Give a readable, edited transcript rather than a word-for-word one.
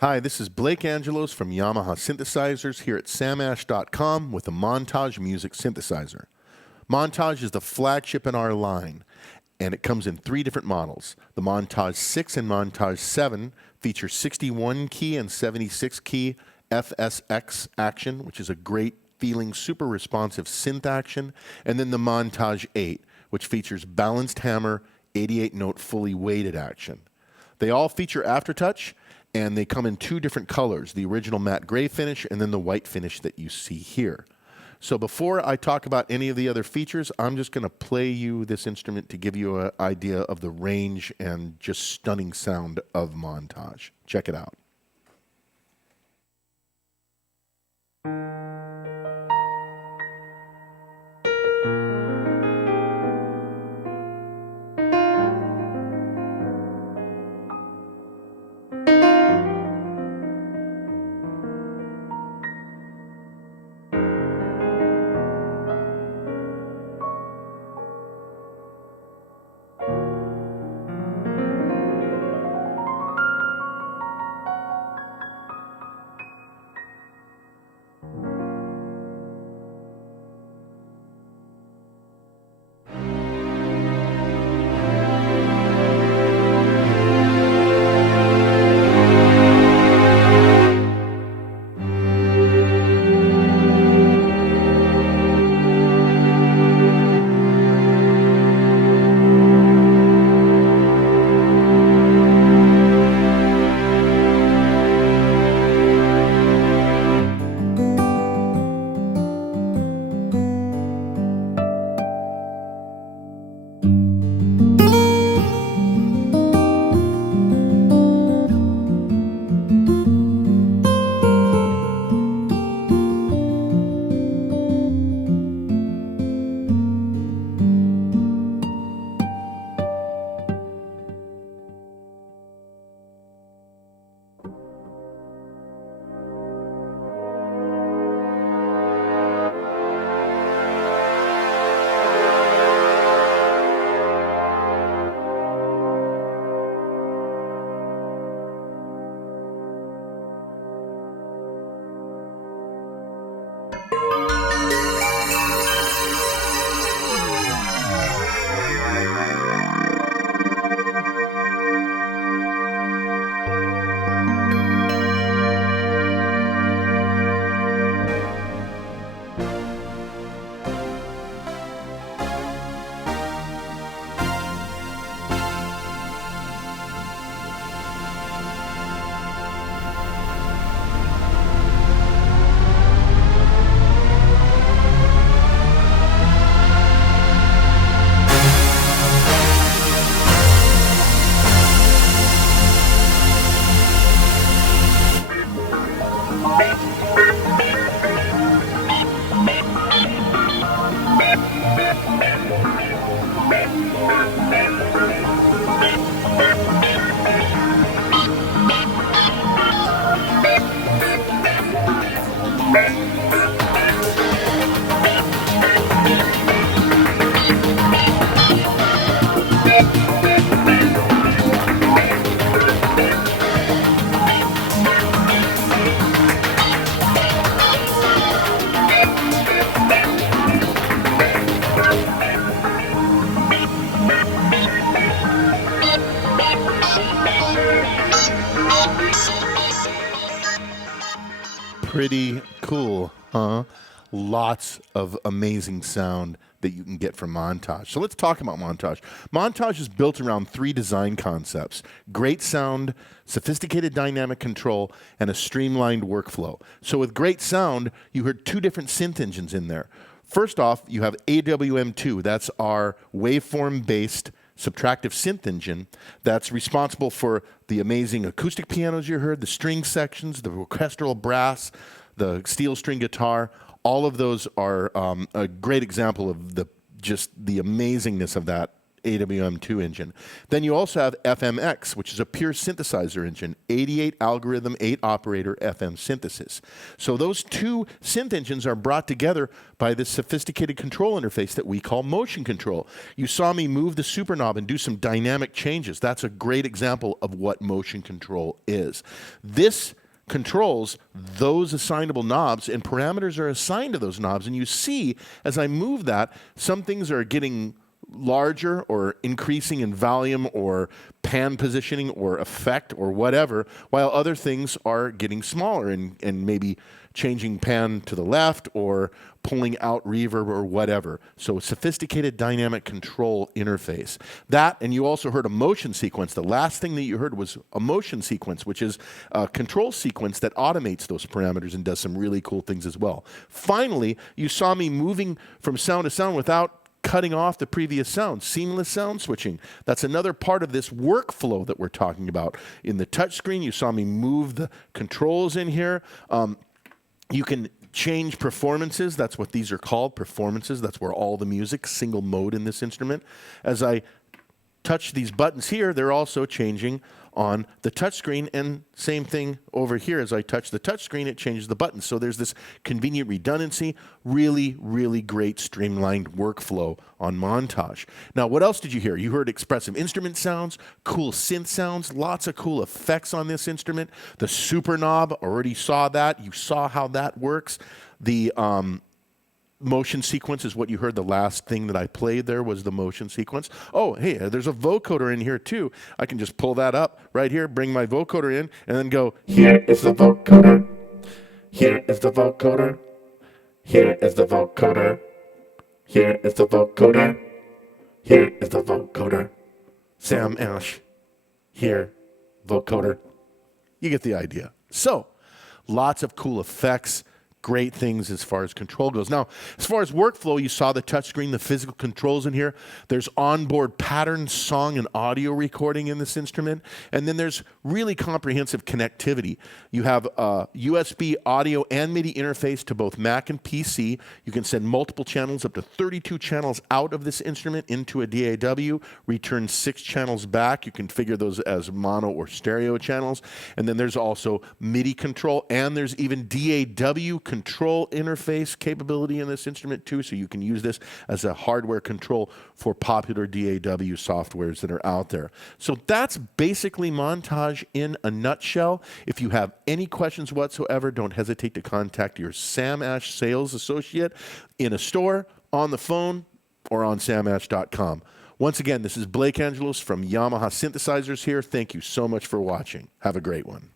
Hi, this is Blake Angelos from Yamaha Synthesizers here at samash.com with the Montage Music Synthesizer. Montage is the flagship in our line, and it comes in 3 different models. The Montage 6 and Montage 7 feature 61 key and 76 key FSX action, which is a great feeling, super responsive synth action, and then the Montage 8, which features balanced hammer, 88 note fully weighted action. They all feature aftertouch, and they come in 2 different colors, the original matte gray finish and then the white finish that you see here. So before I talk about any of the other features, I'm just going to play you this instrument to give you an idea of the range and just stunning sound of Montage. Check it out. Pretty cool, huh? Lots of amazing sound that you can get from Montage. So let's talk about Montage. Montage is built around 3 design concepts: great sound, sophisticated dynamic control, and a streamlined workflow. So with great sound, you heard 2 different synth engines in there. First off, you have AWM2. That's our waveform-based subtractive synth engine that's responsible for the amazing acoustic pianos you heard, the string sections, the orchestral brass, the steel string guitar. All of those are a great example of just the amazingness of that AWM2 engine. Then you also have FMX, which is a pure synthesizer engine, 88 algorithm, 8 operator FM synthesis. So those two synth engines are brought together by this sophisticated control interface that we call motion control. You saw me move the super knob and do some dynamic changes. That's a great example of what motion control is. This controls those assignable knobs, and parameters are assigned to those knobs. And you see, as I move that, some things are getting larger or increasing in volume or pan positioning or effect or whatever, while other things are getting smaller and maybe changing pan to the left or pulling out reverb or whatever. So a sophisticated dynamic control interface. That, and you also heard a motion sequence. The last thing that you heard was a motion sequence, which is a control sequence that automates those parameters and does some really cool things as well. Finally, you saw me moving from sound to sound without cutting off the previous sound, seamless sound switching. That's another part of this workflow that we're talking about. In the touchscreen, you saw me move the controls in here. You can change performances. That's what these are called, performances. That's where all the music, single mode in this instrument. As I touch these buttons here, they're also changing on the touchscreen, and same thing over here. As I touch the touchscreen, it changes the buttons. So there's this convenient redundancy, really, really great streamlined workflow on Montage. Now, what else did you hear? You heard expressive instrument sounds, cool synth sounds, lots of cool effects on this instrument. The super knob, already saw that. You saw how that works. The motion sequence is what you heard. The last thing that I played there was the motion sequence. Oh, hey, there's a vocoder in here too. I can just pull that up right here, bring my vocoder in, and then go, here is the vocoder. Here is the vocoder. Here is the vocoder. Here is the vocoder. Here is the vocoder. Sam Ash. Here, vocoder. You get the idea. So, lots of cool effects. Great things as far as control goes. Now, as far as workflow, you saw the touchscreen, the physical controls in here. There's onboard pattern, song, and audio recording in this instrument. And then there's really comprehensive connectivity. You have a USB audio and MIDI interface to both Mac and PC. You can send multiple channels, up to 32 channels out of this instrument into a DAW, return 6 channels back. You can configure those as mono or stereo channels. And then there's also MIDI control, and there's even DAW control interface capability in this instrument too, so you can use this as a hardware control for popular DAW softwares that are out there. So that's basically Montage in a nutshell. If you have any questions whatsoever, don't hesitate to contact your Sam Ash sales associate in a store, on the phone, or on samash.com. Once again, this is Blake Angelos from Yamaha Synthesizers here. Thank you so much for watching. Have a great one.